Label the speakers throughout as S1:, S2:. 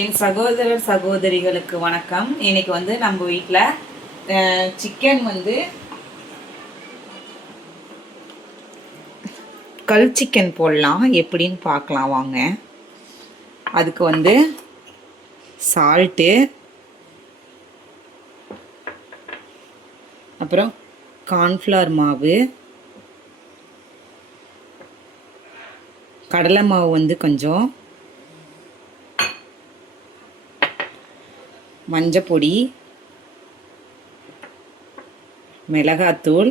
S1: என் சகோதரர் சகோதரிகளுக்கு வணக்கம். இன்னைக்கு வந்து நம்ம வீட்டில் சிக்கன் வந்து கல் சிக்கன் போடலாம். எப்படின்னு பார்க்கலாம் வாங்க. அதுக்கு வந்து சால்ட்டு அப்புறம் கார்ன்ஃப்ளவர் மாவு கடலை மாவு வந்து கொஞ்சம் மஞ்சப்பொடி மிளகாத்தூள்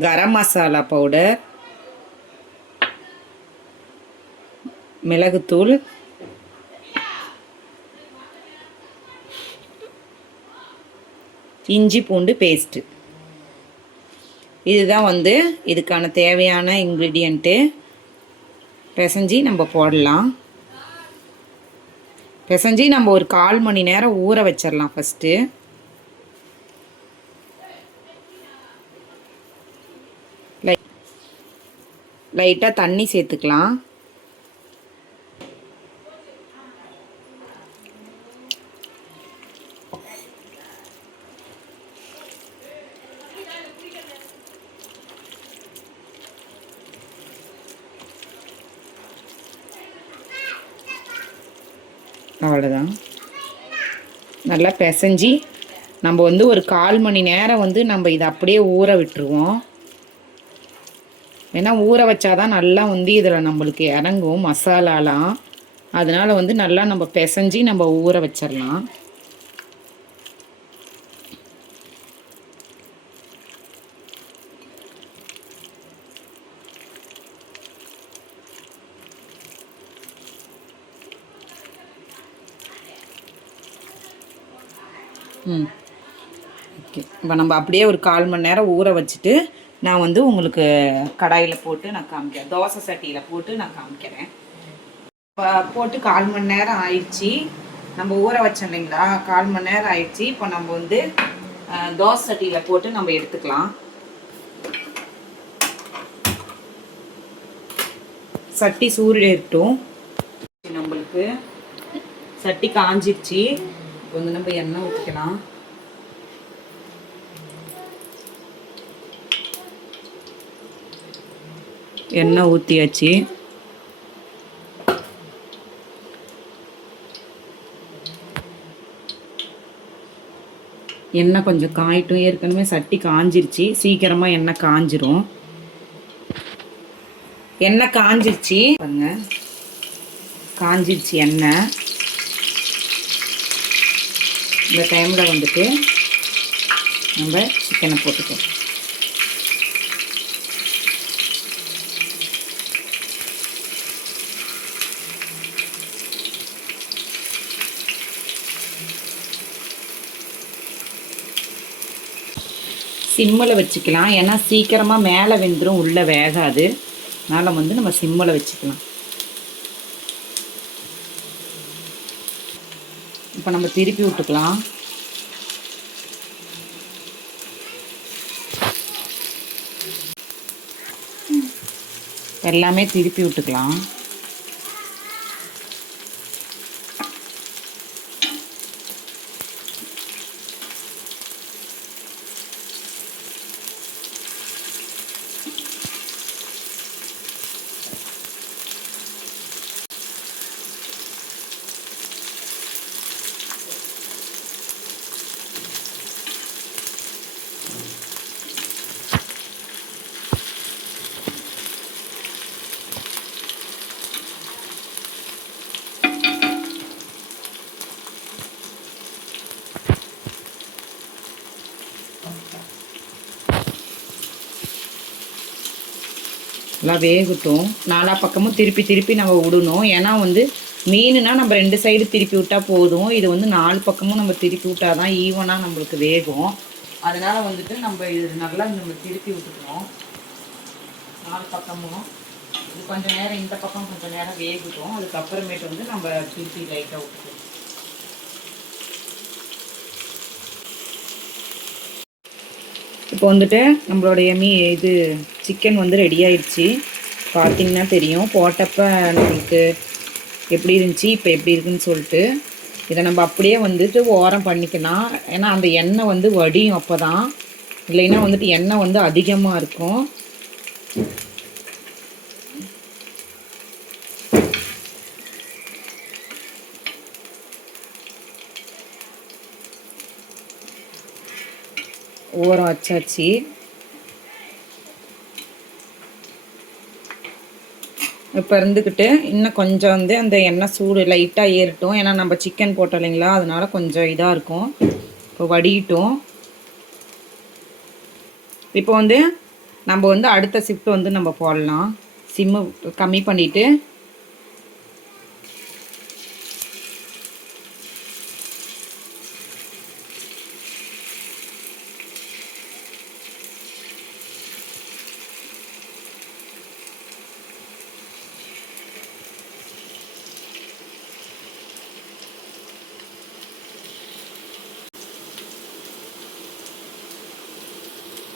S1: கரம் மசாலா பவுடர் மிளகுத்தூள் இஞ்சி பூண்டு பேஸ்ட்டு இதுதான் வந்து இதுக்கான தேவையான இன்க்ரீடியண்ட்டு பிசைஞ்சி நம்ம போடலாம். பிசைஞ்சி நம்ம ஒரு கால் மணி நேரம் ஊற வச்சிடலாம் ஃபஸ்ட்டு லை லைட்டாக தண்ணி சேர்த்துக்கலாம். அவ்வளோதான் நல்லா பிசைஞ்சி நம்ம வந்து ஒரு கால் மணி நேரம் வந்து நம்ம இதை அப்படியே ஊற விட்டுருவோம். ஏன்னா ஊற வச்சாதான் நல்லா வந்து இதில் நம்மளுக்கு இறங்கும் மசாலாலாம். அதனால் வந்து நல்லா நம்ம பிசைஞ்சி நம்ம ஊற வச்சிடலாம். ம். ஓகே. இப்போ நம்ம அப்படியே ஒரு கால் மணி நேரம் ஊற வச்சுட்டு நான் வந்து உங்களுக்கு கடாயில் போட்டு நான் காமிக்கிறேன். தோசை சட்டியில் போட்டு நான் காமிக்கிறேன். இப்போ போட்டு கால் மணி நேரம் ஆயிடுச்சு. நம்ம ஊற வச்சோம் இல்லைங்களா? கால் மணி நேரம் ஆயிடுச்சு. இப்போ நம்ம வந்து தோசை சட்டியில் போட்டு நம்ம எடுத்துக்கலாம். சட்டி சூடேறட்டும் நம்மளுக்கு சட்டி காஞ்சிருச்சு. இப்போ வந்து நம்ம எண்ணெய் ஊற்றிக்கலாம் எண்ணெய் ஊற்றியாச்சு எண்ணெய் கொஞ்சம் காயிட்டும். ஏற்கனவே சட்டி காஞ்சிருச்சு. சீக்கிரமாக எண்ணெய் காஞ்சிரும். எண்ணெய் காஞ்சிருச்சு. பாருங்க. காஞ்சிருச்சு எண்ணெய். இந்த டைமில் வந்துட்டு நம்ம சிக்கனை போட்டுக்கலாம். சிம்மில் வச்சுக்கலாம். ஏன்னா சீக்கிரமாக மேலே வெந்துடும் உள்ளே வேகாது. அதனால் வந்து நம்ம சிம்மில் வச்சுக்கலாம். இப்போ நம்ம திருப்பி விட்டுக்கலாம். எல்லாமே திருப்பி விட்டுக்கலாம். நல்லா வேகட்டும். நாலா பக்கமும் திருப்பி திருப்பி நம்ம விடணும். ஏன்னா வந்து மீனுனா நம்ம ரெண்டு சைடு திருப்பி விட்டால் போதும். இது வந்து நாலு பக்கமும் நம்ம திருப்பி விட்டா தான் ஈவனாக நம்மளுக்கு வேகும். அதனால் வந்துட்டு நம்ம இது நல்லா நம்ம திருப்பி விட்டுக்கணும். நாலு பக்கமும். இது கொஞ்சம் நேரம் இந்த பக்கம் கொஞ்சம் நேரம் வேகட்டும். அதுக்கப்புறமேட்டு வந்து நம்ம திருப்பி லைட்டாக விட்டுக்கணும் இப்போ வந்துட்டு நம்மளுடைய மீ இது சிக்கன் வந்து ரெடி ஆயிடுச்சு. பார்த்தீங்கன்னா தெரியும். போட்டப்ப நம்மளுக்கு எப்படி இருந்துச்சு இப்போ எப்படி இருக்குன்னு சொல்லிட்டு. இதை நம்ம அப்படியே வந்துட்டு ஓரம் பண்ணிக்கலாம். ஏன்னா அந்த எண்ணெய் வந்து வடியும் அப்போ தான் இல்லைன்னா வந்துட்டு எண்ணெய் வந்து அதிகமாக இருக்கும். ஓரம் வச்சாச்சு. இப்போ இருந்துக்கிட்டு இன்னும் கொஞ்சம் வந்து அந்த எண்ணெய் சூடு லைட்டாக ஏறட்டும். ஏன்னா நம்ம சிக்கன் போட்டோம் இல்லைங்களா? அதனால கொஞ்சம் இதாக இருக்கும். இப்போ வடியிட்டோம் இப்போ வந்து நம்ம வந்து அடுத்த ஷிஃப்ட் வந்து நம்ம போடலாம். சிம்மு கம்மி பண்ணிவிட்டு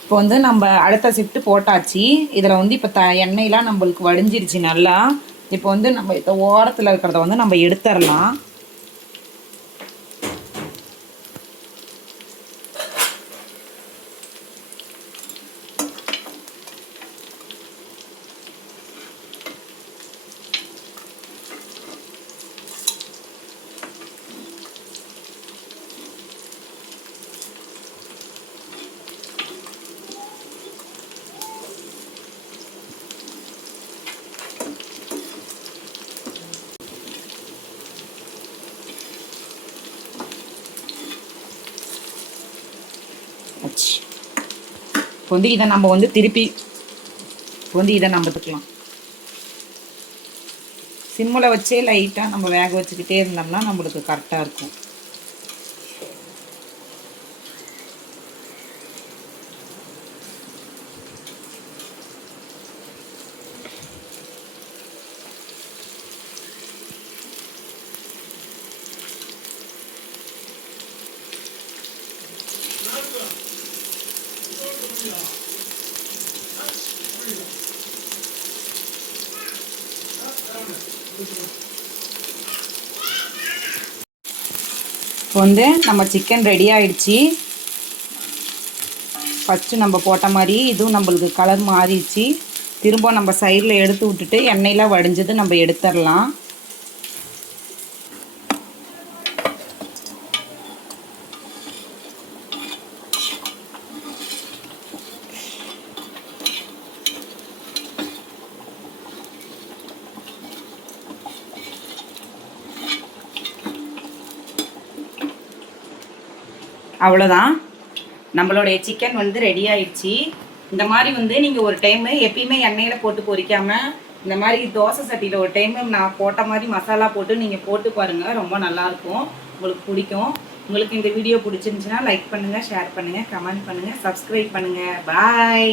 S1: இப்போ வந்து நம்ம அடுத்த ஷிஃப்ட் போட்டாச்சு. இதில் வந்து இப்போ த எண்ணெயெலாம் நம்மளுக்கு வடிஞ்சிருச்சு நல்லா. இப்போ வந்து நம்ம ஓரத்தில் இருக்கிறத வந்து நம்ம எடுத்துடலாம் ஆச்சு இப்போ வந்து இதை நம்ம வந்து திருப்பி இப்போ வந்து இதை நம்ம எடுத்துக்கலாம். சிம்மில் வச்சே லைட்டாக நம்ம வேக வச்சுக்கிட்டே இருந்தோம்னா நம்மளுக்கு கரெக்டாக இருக்கும். இப்போ வந்து நம்ம சிக்கன் ரெடி ஆயிடுச்சு. ஃபஸ்ட்டு நம்ம போட்ட மாதிரி இதுவும் நம்மளுக்கு கலர் மாறிடுச்சு. திரும்ப நம்ம சைடில் எடுத்து விட்டுட்டு எண்ணெயில் வடிஞ்சது நம்ம எடுத்துடலாம். அவ்வளோதான் நம்மளுடைய சிக்கன் வந்து ரெடி ஆயிடுச்சு. இந்த மாதிரி வந்து நீங்கள் ஒரு டைமு எப்பயுமே எண்ணெயில் போட்டு பொரிக்காமல் இந்த மாதிரி தோசை சட்டியில் ஒரு டைம் நான் போட்ட மாதிரி மசாலா போட்டு நீங்கள் போட்டு பாருங்கள் ரொம்ப நல்லாயிருக்கும் உங்களுக்கு பிடிக்கும். உங்களுக்கு இந்த வீடியோ பிடிச்சிருந்துச்சுன்னா லைக் பண்ணுங்கள் ஷேர் பண்ணுங்கள் கமெண்ட் பண்ணுங்கள் சப்ஸ்கிரைப் பண்ணுங்கள் பாய்